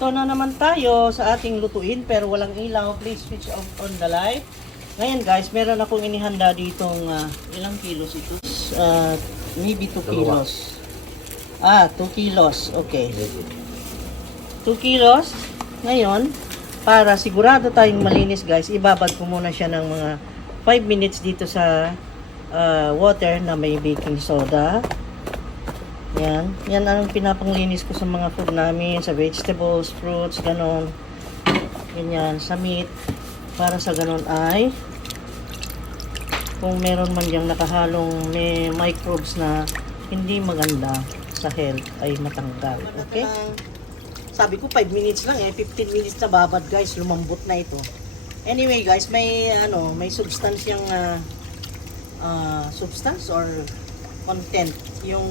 Dito na naman tayo sa ating lutuin pero walang ilaw. Please switch off on the light. Ngayon guys, meron akong inihanda ditong ilang kilos ito? Maybe 2 kilos. 2 kilos. Okay. 2 kilos. Ngayon, para sigurado tayong malinis guys, ibabad ko muna siya ng mga 5 minutes dito sa water na may baking soda. Yan. Yan ang pinapanglinis ko sa mga food namin, sa vegetables, fruits, ganon. Ganyan, sa meat. Para sa ganon ay kung meron man diyang nakahalong may microbes na hindi maganda sa health ay matanggal. Okay? Sabi ko 5 minutes lang 15 minutes na babad guys, lumambot na ito. Anyway guys, may substance yung substance or content yung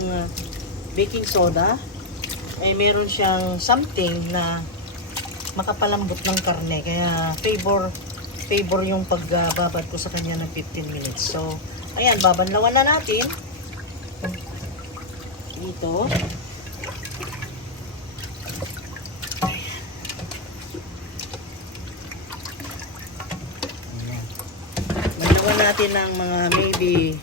baking soda, meron siyang something na makapalambot ng karne, kaya favor yung pagbabad ko sa kanya ng 15 minutes. So, ayan, babanlawan na natin dito. Ayan. Banlawan natin ng mga maybe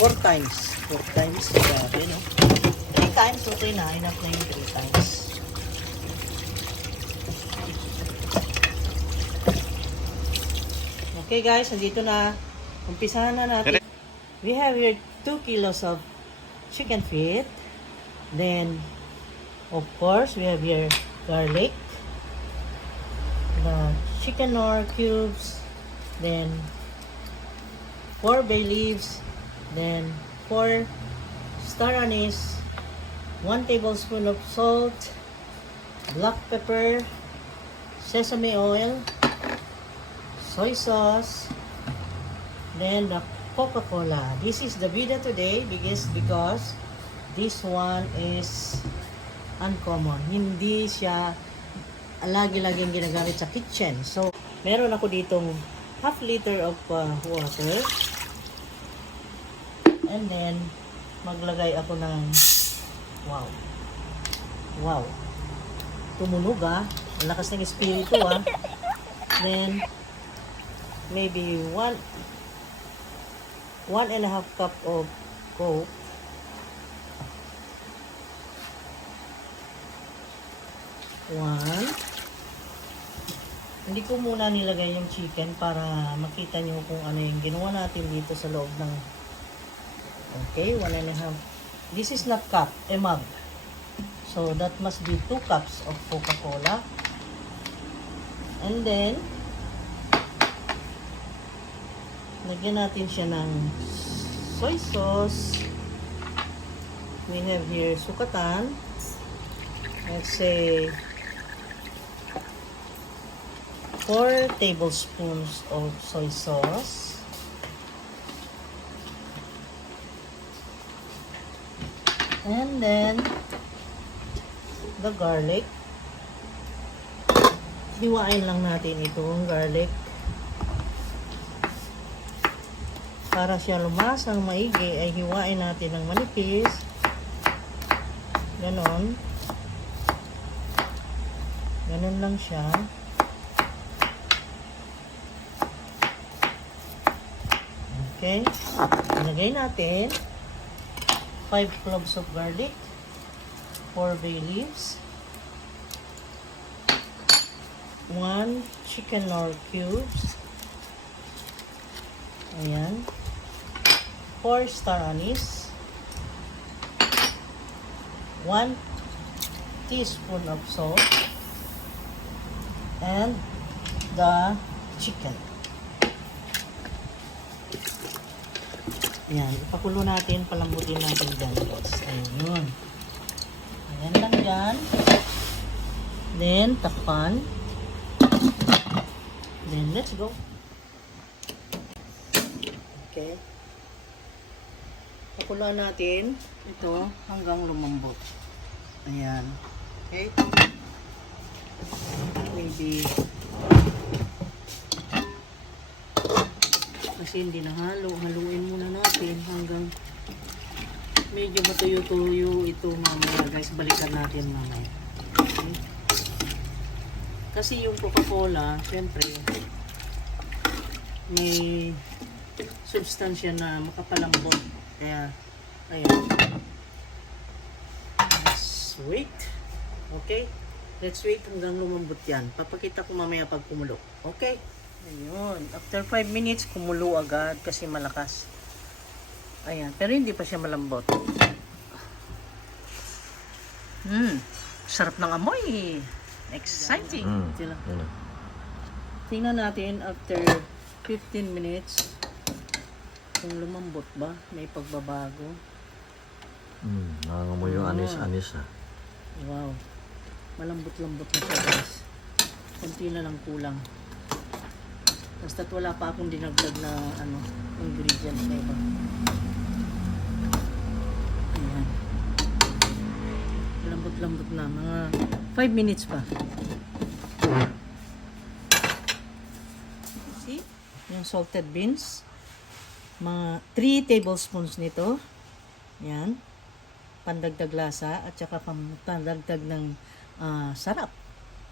4 times. 4 times. Grabe, no? 3 times. Okay na. Enough na yung 3 times. Okay guys, nandito na. Umpisahan na natin. We have here 2 kilos of chicken feet. Then, of course, we have here garlic. The chicken nor cubes. Then, 4 bay leaves. Then 4 star anise, 1 tablespoon of salt, black pepper, sesame oil, soy sauce, then the Coca-Cola. This is the bida today because this one is uncommon. Hindi siya lagi-laging ginagamit sa kitchen. So, meron ako ditong half liter of water. And then, maglagay ako ng wow. Tumunog Ang lakas ng espiritu Then, maybe 1.5 cup of Coke. Hindi ko muna nilagay yung chicken para makita nyo kung ano yung ginawa natin dito sa loob ng okay, 1.5. This is not cup, mug. So, that must be 2 cups of Coca-Cola. And then, lagyan natin siya ng soy sauce. We have here sukatan. Let's say 4 tablespoons of soy sauce. And then, the garlic. Hiwain lang natin itong garlic. Para siya lumasang maigi, ay hiwain natin ng manipis. Ganon. Ganon lang siya. Okay. Ilagay natin 5 cloves of garlic, 4 bay leaves, 1 chicken nor cubes, ayan, 4 star anise, 1 teaspoon of salt, and the chicken. Ayan, ipakulo natin, palambutin natin dyan guys. Ayun. Ayan lang dyan. Then, takpan. Then, let's go. Okay. Pakulo natin ito hanggang lumambot. Ayan. Okay. Maybe kasi hindi na halo. Haluin muna natin hanggang medyo matuyo-tuyo ito mamaya guys. Balikan natin mamaya. Okay. Kasi yung Coca-Cola, syempre, may substansya na makapalambot. Kaya, ayan. Let's wait. Okay? Let's wait hanggang lumambot yan. Papakita ko mamaya pag kumulo. Okay? Ayun. After 5 minutes, kumulo agad kasi malakas. Ayan. Pero hindi pa siya malambot. Sarap ng amoy. Exciting. Sila. Tingnan natin after 15 minutes kung lumambot ba. May pagbabago. Nangangamoy yung anis-anis ha. Wow. Malambot-lambot na siya guys. Kunti na lang kulang. Basta't wala pa akong dinagdag na ingredients na iba. Ayan. Lambot-lambot na. Mga 5 minutes pa. See? Yung salted beans. Mga 3 tablespoons nito. Yan. Pandagdag lasa at saka pandagdag ng sarap.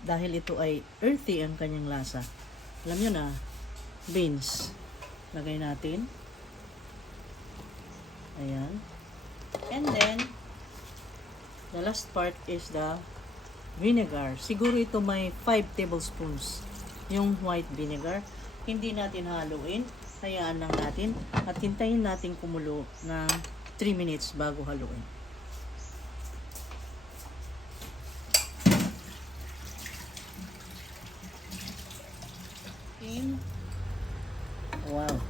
Dahil ito ay earthy ang kanyang lasa. Alam nyo na, beans. Lagay natin. Ayan. And then, the last part is the vinegar. Siguro ito may 5 tablespoons. Yung white vinegar. Hindi natin haluin. Hayaan lang natin. At hintayin natin kumulo ng 3 minutes bago haluin. Wow.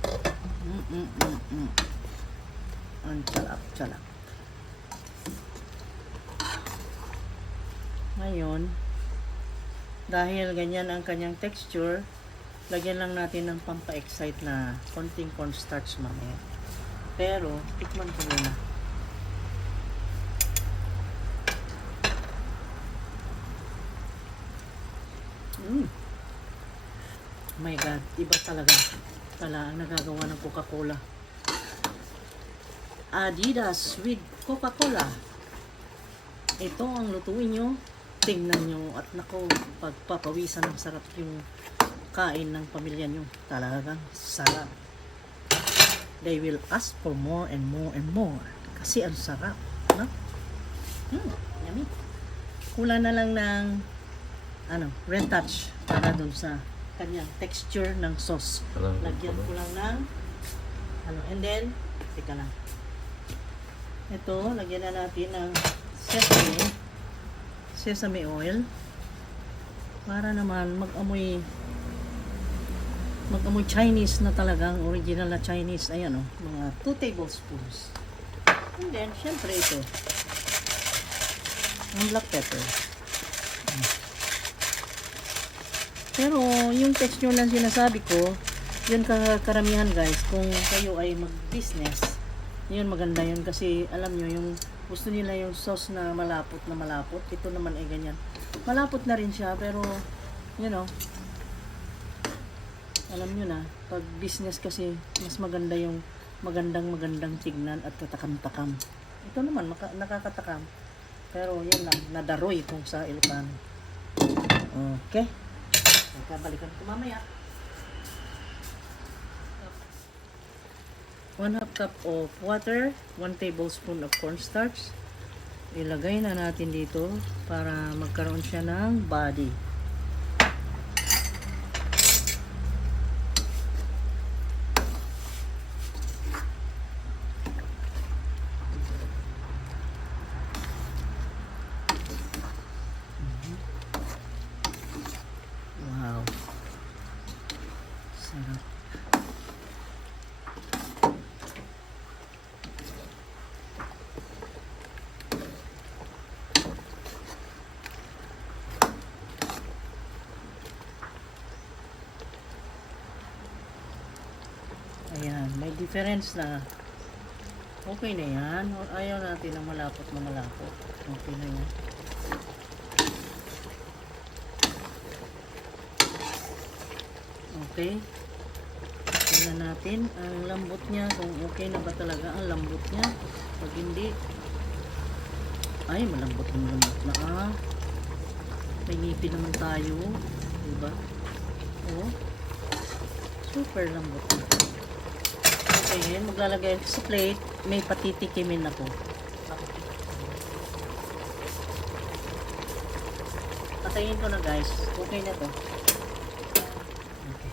Ang salap. Ngayon, dahil ganyan ang kanyang texture, lagyan lang natin ng pampa-excite na konting cornstarch mamaya. Pero, tikman ko muna. Oh my God, iba talaga. Ang nagagawa ng Coca-Cola. Adidas with Coca-Cola. Ito ang lutuin nyo. Tingnan nyo. At nako, pagpapawisan ng sarap yung kain ng pamilya nyo. Talagang sarap. They will ask for more and more and more. Kasi ang sarap. No? Yummy. Kulang na lang ng red touch para dun sa kanyang texture ng sauce. Lagyan ko lang ng and then teka lang. Ito, lagyan na natin ng sesame oil para naman mag-amoy Chinese na talagang original na Chinese. Ayan mga 2 tablespoons. And then, syempre ito. Ang black pepper. Pero, yung texture lang sinasabi ko, yun karamihan guys, kung kayo ay mag-business, yun maganda yun kasi alam nyo, yung gusto nila yung sauce na malapot. Ito naman ay ganyan. Malapot na rin siya, pero, alam nyo na, pag business kasi, mas maganda yung magandang tignan at katakam-takam. Ito naman, nakakatakam. Pero, yun lang, nadaroy kung sa Ilocano. Okay. Balikan ko mamaya. 1/2 cup of water, 1 tablespoon of cornstarch. Ilagay na natin dito para magkaroon siya ng body. Wow. Sarap. Ayan, may difference na. Okay na yan. Ayaw natin ng malapot na malapot. Okay na yan. Okay. Tingnan natin ang lambot niya, kung okay na ba talaga ang lambot niya. Pag hindi, ay malambot na ah. May ngipin naman tayo, diba? Oh, super lambot na. Okay, maglalagay sa plate. May patitikimin ako. Patayin ko na guys. Okay na to. Okay.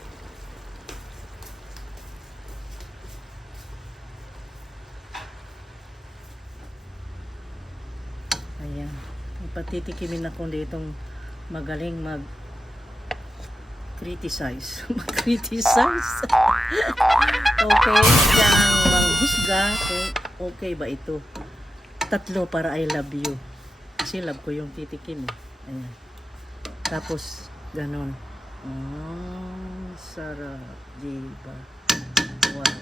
Ayan. May patitikimin ako ditong magaling criticize. Mag-criticize. Okay. Siyang manghusga kung okay ba ito. 3 para I love you. Kasi love ko yung titikim eh. Ayan. Tapos, ganon. Sarap. Diba? Wow.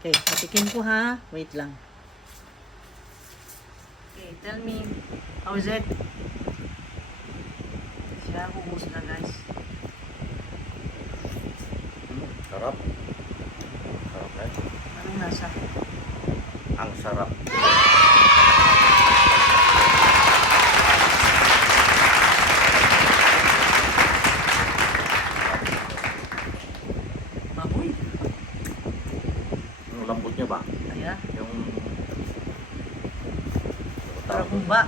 Okay. Patikim ko ha. Wait lang. Okay. Tell me. How is it? Siya. Humusga guys. Sarap. Sarap na. Anong nasa? Ang sarap. Baboy. Ang lambot niya ba? Ayan. Yung... Parang humba.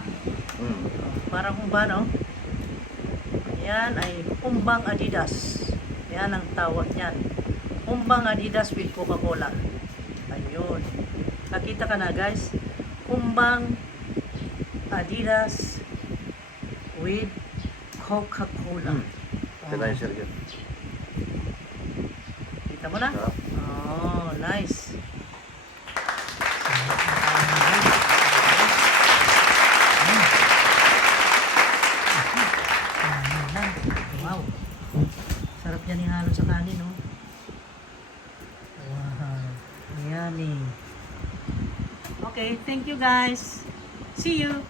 Hmm. Parang humba, no? Yan ay humbang Adidas. Yan ang tawag niyan. Humbang Adidas with Coca-Cola. Ayun. Nakita ka na guys. Humbang Adidas with Coca-Cola. Tila yung sir yun. Kita mo na? Sarap. Oh, nice. Wow. Sarap yan ihalo sa kanin, no? Wow. Yummy. Okay, thank you guys. See you.